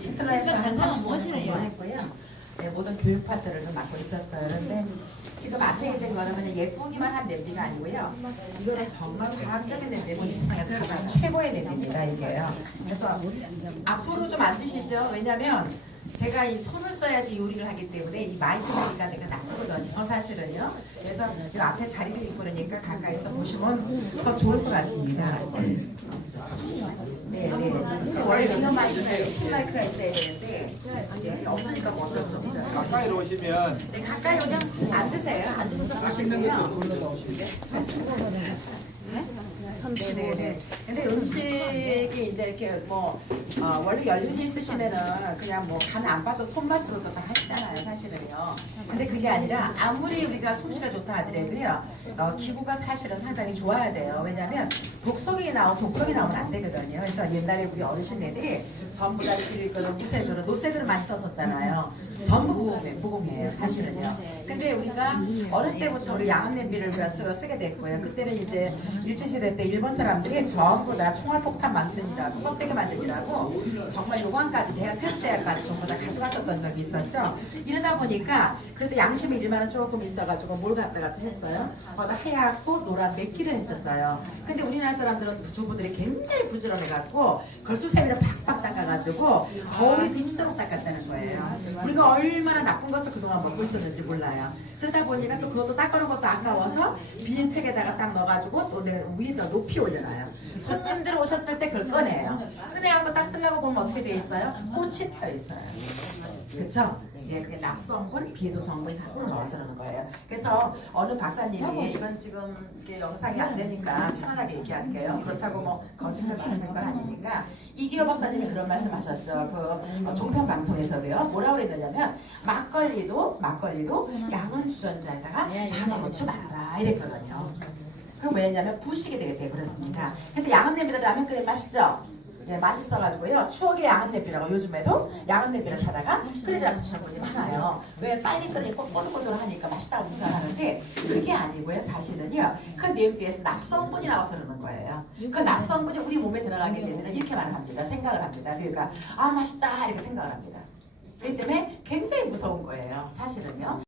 이스라엘에서 한 30년 동안했고요. 네, 모든 교육 파트를 좀 맡고 있었어요. 그런데 지금 앞에 이제 그러면 예쁘기만 한 냄비가 아니고요. 이거는 정말 과학적인 냄비고 가장 최고의 냄비입니다. 이게요. 그래서 앞으로 좀 앉으시죠. 왜냐하면 제가 이 손을 써야지 요리를 하기 때문에 이 마이크 자리가 되게 나쁘거든요. 사실은요. 그래서 이 앞에 자리도 있고 그러니까 가까이서 보시면 더 좋을 것 같습니다. 네, 네. 원래 이런 마이크가 큰 마이크가 있어야 되는데 네, 없으니까 뭐 어쩔 수 없죠. 가까이로 오시면 네, 가까이 그냥 앉으세요. 앉으셔서 맛있는 것도 보시고요. 불러 나오시게. 네네네. 근데 음식이 이제 이렇게 뭐 어, 원래 연륜이 있으시면은 그냥 뭐 간 안 봐도 손맛으로도 다 하시잖아요, 근데 그게 아니라 아무리 우리가 솜씨가 좋다 하더라도요, 어, 기구가 사실은 상당히 좋아야 돼요. 왜냐하면 독성이 나오 독성이 나오면 안 되거든요. 그래서 옛날에 우리 어르신네들이 전부 다 질그릇, 무쇠그릇, 노쇠그릇 많이 썼었잖아요. 전부 무공해, 무공해요, 사실은요. 근데 우리가 어릴 때부터 우리 양은 냄비를 우리가 쓰, 쓰게 됐고요. 그때는 이제 일제시대 때 일본 사람들이 전부 다 총알폭탄 만드느라고, 껍데기 만드느라고 정말 요관까지 대학, 세수대학까지 전부 다 가져갔었던 적이 있었죠. 이러다 보니까 그래도 양심의 일만은 조금 있어가지고 뭘 갖다가 했어요. 거기다 하얗고 노란 맵기를 했었어요. 근데 우리나라 사람들은 주부들이 굉장히 부지런해갖고 그걸 수세미로 팍팍 닦아가지고 거울이 비치도록 닦았다는 거예요. 우리가 얼마나 나쁜 것을 그동안 먹고 있었는지 몰라요. 그러다 보니까 또 그것도 닦아놓은 것도 아까워서 비닐팩에다가 딱 넣어가지고 또 내 위에다 높이 올려놔요. 손님들 오셨을 때 그걸 꺼내요. 꺼내갖고 딱 쓰려고 보면 어떻게 돼 있어요? 꽃이 펴 있어요. 그렇죠? 이제 그게 납성분, 비소 성분이 다 들어가서 그러는 거예요. 그래서 어느 박사님이 이건 지금 이게 영상이 안 되니까 편안하게 얘기할게요. 그렇다고 뭐 거짓말 하는 건 아니니까 이기호 박사님이 그런 말씀하셨죠. 그 어, 종편 방송에서도요. 뭐라 그랬느냐면 막걸리도 막걸리도 양은 주전자에다가 담아 놓지 말아라 이랬거든요. 그럼 왜냐면 부식이 되게 그렇습니다. 근데 양은 냄비다 라면 끓여 맛있죠? 예, 맛있어가지고요. 추억의 양은 냄비라고 요즘에도 양은 냄비를 사다가 끓이라고 드시는 분이 많아요. 왜 빨리 끓이고 꼬들꼬들 하니까 맛있다고 생각하는데 그게 아니고요. 사실은요. 그 냄비에서 납성분이 나와서 그러는 거예요. 그 납성분이 우리 몸에 들어가게 되면 이렇게 말을 합니다. 생각을 합니다. 그러니까 아 맛있다 이렇게 생각을 합니다. 그렇기 때문에 굉장히 무서운 거예요. 사실은요.